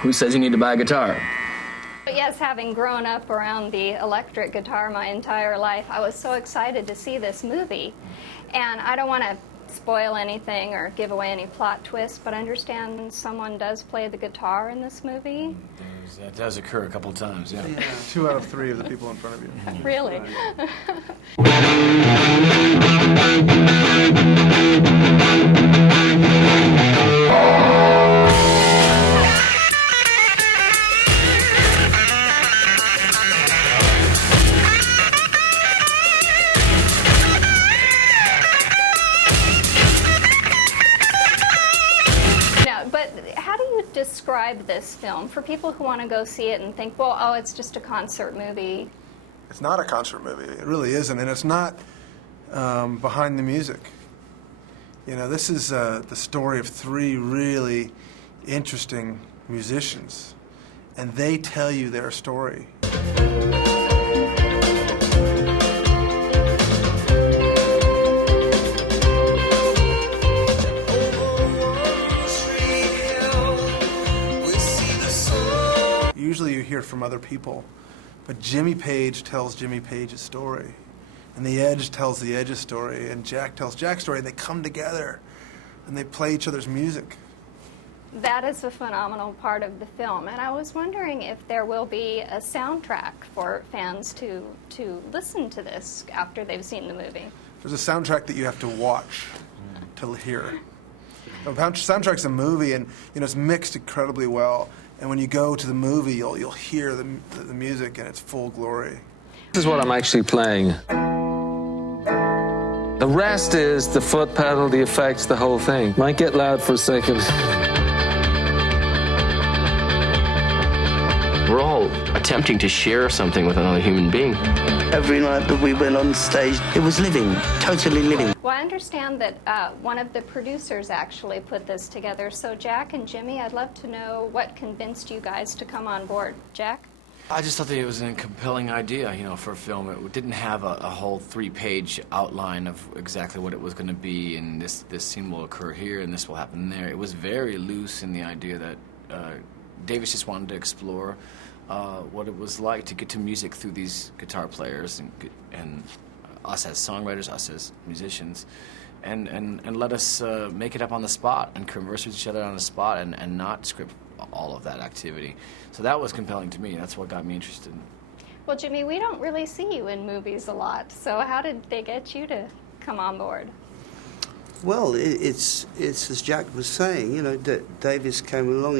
Who says you need to buy a guitar? Yes, having grown up around the electric guitar my entire life, I was so excited to see this movie. And I don't want to spoil anything or give away any plot twists, but I understand someone does play the guitar in this movie. That does occur a couple of times, yeah. 2 out of 3 of the people in front of you. Really? Describe this film for people who want to go see it and think, well, oh, it's just a concert movie. It's not a concert movie. It really isn't, and it's not behind the music. You know, this is the story of 3 really interesting musicians, and they tell you their story. Usually you hear from other people, but Jimmy Page tells Jimmy Page's story, and The Edge tells The Edge's story, and Jack tells Jack's story, and they come together, and they play each other's music. That is a phenomenal part of the film, and I was wondering if there will be a soundtrack for fans to listen to this after they've seen the movie. There's a soundtrack that you have to watch to hear. The soundtrack's a movie, and you know it's mixed incredibly well. And when you go to the movie, you'll hear the music in its full glory. This is what I'm actually playing. The rest is the foot pedal, the effects, the whole thing. Might get loud for a second. We're all attempting to share something with another human being. Every night that we went on stage, it was living, totally living. Well, I understand that one of the producers actually put this together. So Jack and Jimmy, I'd love to know what convinced you guys to come on board. Jack? I just thought that it was a compelling idea, you know, for a film. It didn't have a whole 3-page outline of exactly what it was going to be, and this scene will occur here, and this will happen there. It was very loose in the idea that Davis just wanted to explore what it was like to get to music through these guitar players and us as songwriters, us as musicians, and let us make it up on the spot and converse with each other on the spot and not script all of that activity. So that was compelling to me. That's what got me interested. Well, Jimmy, we don't really see you in movies a lot, so how did they get you to come on board? Well, it's as Jack was saying, you know, Davis came along.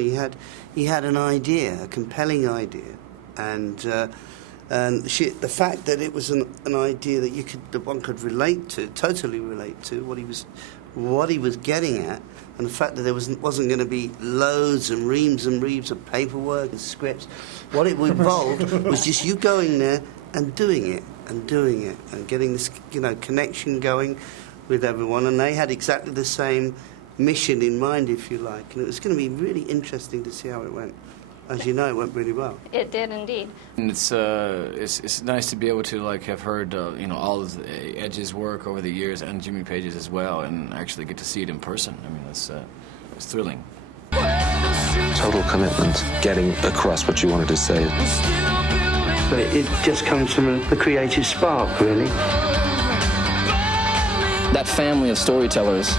He had an idea, a compelling idea, and the fact that it was an idea that one could relate to, totally relate to what he was getting at, and the fact that there wasn't going to be loads and reams of paperwork and scripts. What it involved was just you going there and doing it and getting this, you know, connection going with everyone, and they had exactly the same mission in mind, if you like, and it was going to be really interesting to see how it went. As you know, it went really well. It did indeed. And it's nice to be able to have heard you know, all of the Edge's work over the years and Jimmy Page's as well, and actually get to see it in person. I mean, it's thrilling. Total commitment, getting across what you wanted to say. But it just comes from the creative spark, really. That family of storytellers,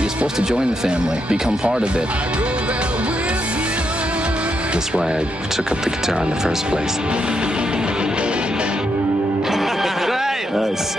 you're supposed to join the family, become part of it. That's why I took up the guitar in the first place. Nice.